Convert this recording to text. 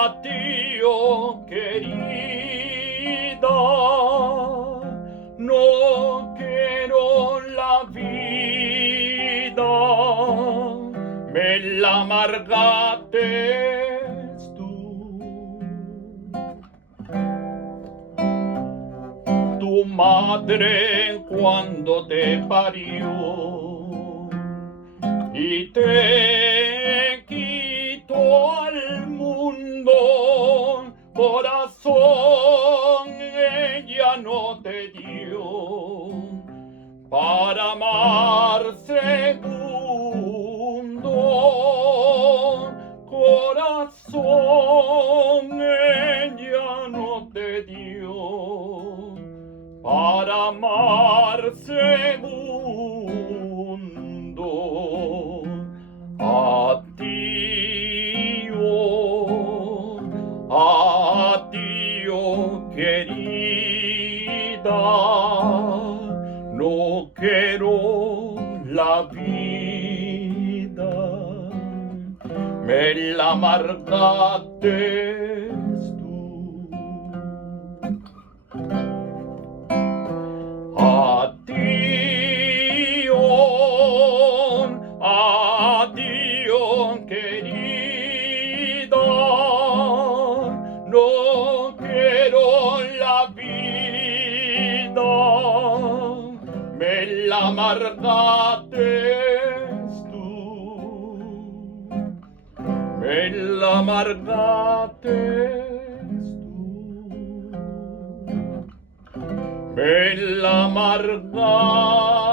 Addio querida, no quiero la vida, me la amargaste tú. Tu madre cuando te parió y te quitó al mundo, corazón ella no te dio para amar segundo. Corazón ella no te dio para amar segundo. Addio, addio querida, no quiero la vida, me la amargaste tú. Addio, addio querida, no quiero la vida, me la amargaste tú, me la amargaste tú, me la amargaste.